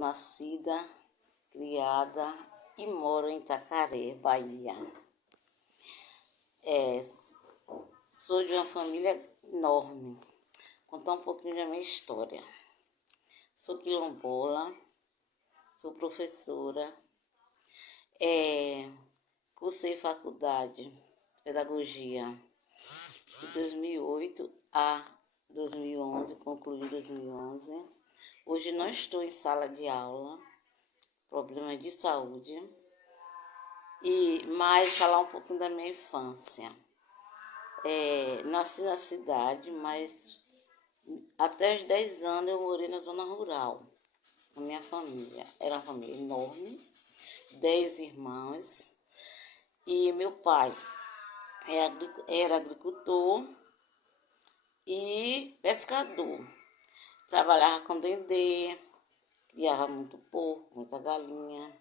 Nascida, criada e moro em Itacaré, Bahia. Sou de uma família enorme. Vou contar um pouquinho da minha história. Sou quilombola, sou professora, cursei faculdade de pedagogia de 2008 a 2011, concluí em 2011. Hoje não estou em sala de aula, problema de saúde, mas falar um pouquinho da minha infância. Nasci na cidade, mas até os 10 anos eu morei na zona rural, com a minha família. Era uma família enorme, 10 irmãos, e meu pai era agricultor e pescador. Trabalhava com dendê, criava muito porco, muita galinha.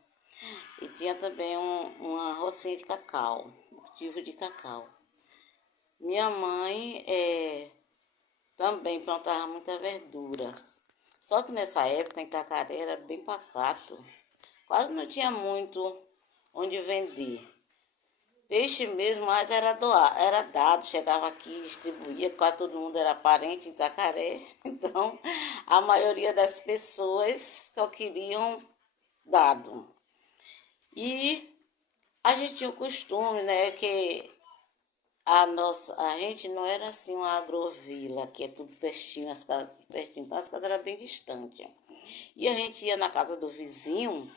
E tinha também uma rocinha de cacau, cultivo de cacau. Minha mãe também plantava muita verdura. Só que nessa época, em Itacaré, era bem pacato. Quase não tinha muito onde vender. Peixe mesmo, mas era dado, chegava aqui, distribuía, quase todo mundo era parente em Itacaré. Então, a maioria das pessoas só queriam dado. E a gente tinha o costume, né, que a gente não era assim uma agrovila, que é tudo pertinho, as casas tudo pertinho, então as casas eram bem distantes. E a gente ia na casa do vizinho,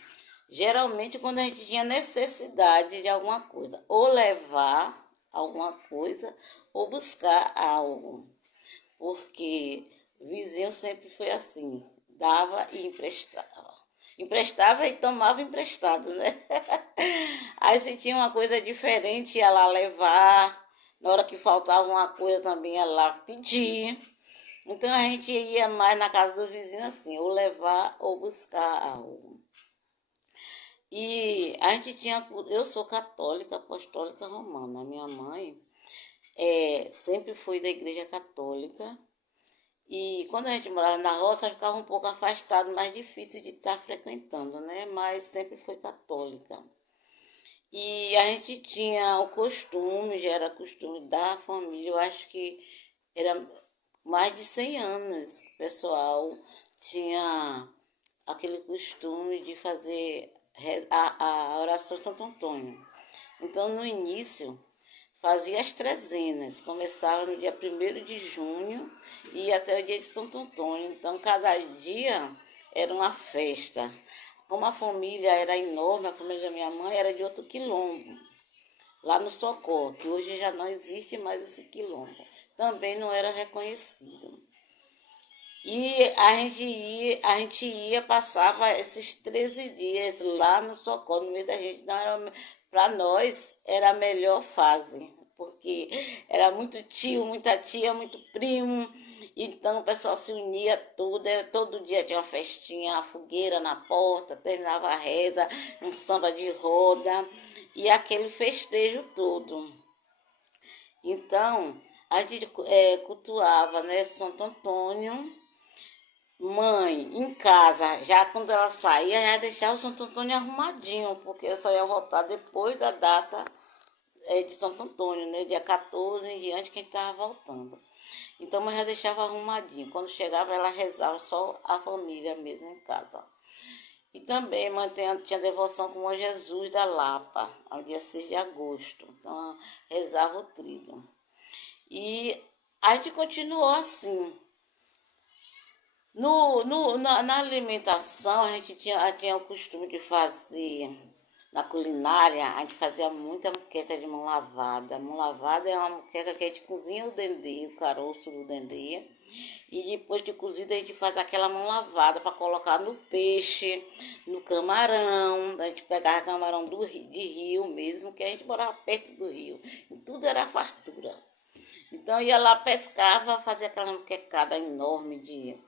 geralmente quando a gente tinha necessidade de alguma coisa, ou levar alguma coisa, ou buscar algo. Porque o vizinho sempre foi assim, dava e emprestava. Emprestava e tomava emprestado, né? Aí se tinha uma coisa diferente, ia lá levar. Na hora que faltava uma coisa também ia lá pedir. Então a gente ia mais na casa do vizinho assim, ou levar ou buscar algo. E a gente tinha, eu sou católica, apostólica romana. Minha mãe sempre foi da igreja católica. E quando a gente morava na roça, ficava um pouco afastado, mais difícil de estar frequentando, né? Mas sempre foi católica. E a gente tinha o costume, já era costume da família, eu acho que era mais de 100 anos que o pessoal tinha aquele costume de fazer a oração Santo Antônio. Então, no início, fazia as trezenas, começava no dia 1º de junho e ia até o dia de Santo Antônio. Então, cada dia era uma festa. Como a família era enorme, a família da minha mãe era de outro quilombo, lá no Socorro, que hoje já não existe mais esse quilombo. Também não era reconhecido. E a gente ia, passava esses 13 dias lá no Socorro, no meio da gente. Então, para nós, era a melhor fase, porque era muito tio, muita tia, muito primo. Então, o pessoal se unia tudo, todo dia tinha uma festinha, a fogueira na porta, terminava a reza, um samba de roda e aquele festejo todo. Então, a gente cultuava, né, Santo Antônio. Mãe, em casa, já quando ela saía, já deixava o Santo Antônio arrumadinho, porque eu só ia voltar depois da data de Santo Antônio, né? Dia 14 em diante que a gente estava voltando. Então, mãe já deixava arrumadinho. Quando chegava, ela rezava só a família mesmo em casa. E também tinha devoção com o Jesus da Lapa, ao dia 6 de agosto. Então, rezava o tríduo. E a gente continuou assim. Na alimentação, a gente tinha o costume de fazer, na culinária, a gente fazia muita moqueca de mão lavada. Mão lavada é uma moqueca que a gente cozinha o dendê, o caroço do dendê, e depois de cozida a gente faz aquela mão lavada para colocar no peixe, no camarão. A gente pegava camarão de rio mesmo, que a gente morava perto do rio. E tudo era fartura. Então ia lá, pescava, fazia aquela moquecada enorme de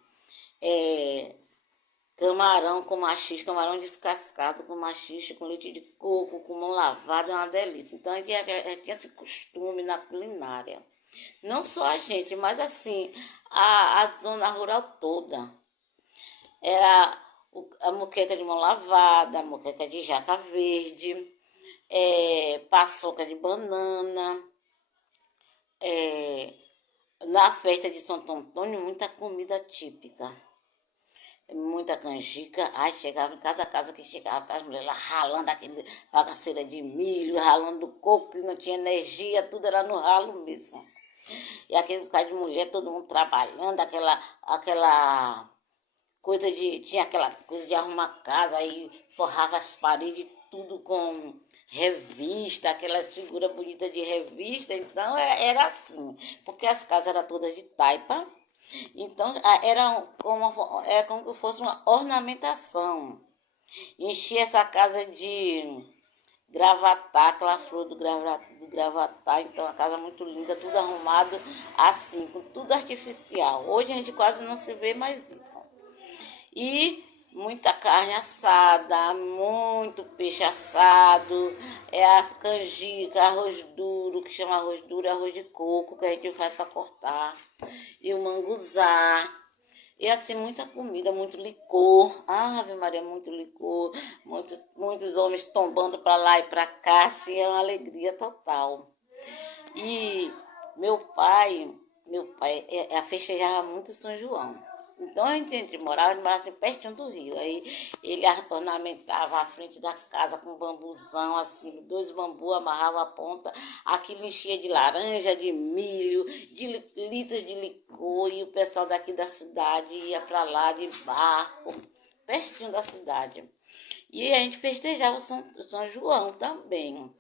camarão com machixe, camarão descascado com machixe, com leite de coco, com mão lavada, é uma delícia. Então a gente tinha esse costume na culinária. Não só a gente, mas assim, a zona rural toda. Era a moqueca de mão lavada, a moqueca de jaca verde, paçoca de banana, na festa de Santo Antônio, muita comida típica. Muita canjica. Ai, chegava em cada casa que chegava, as mulheres lá ralando aquele bagaceira de milho, ralando coco, que não tinha energia, tudo era no ralo mesmo. E aquele bocado de mulher, todo mundo trabalhando, aquela coisa de. Tinha aquela coisa de arrumar casa, aí forrava as paredes, tudo com revista, aquelas figuras bonitas de revista. Então era assim, porque as casas eram todas de taipa. Então, é como se fosse uma ornamentação. Enchia essa casa de gravatá, aquela flor do gravatá. Então, a casa muito linda, tudo arrumado assim, com tudo artificial. Hoje a gente quase não se vê mais isso. E muita carne assada, muito peixe assado, a canjica, arroz duro, que chama arroz duro, arroz de coco, que a gente faz para cortar, e o manguzá, e assim, muita comida, muito licor, Ave Maria, muito licor, muitos homens tombando para lá e para cá, assim, é uma alegria total. E meu pai festejava muito São João. Então a gente morava assim, pertinho do rio. Aí ele ornamentava a frente da casa com um bambuzão, assim, 2 bambus, amarrava a ponta, aquilo enchia de laranja, de milho, de litros de licor, e o pessoal daqui da cidade ia para lá de barco, pertinho da cidade. E a gente festejava o São João também.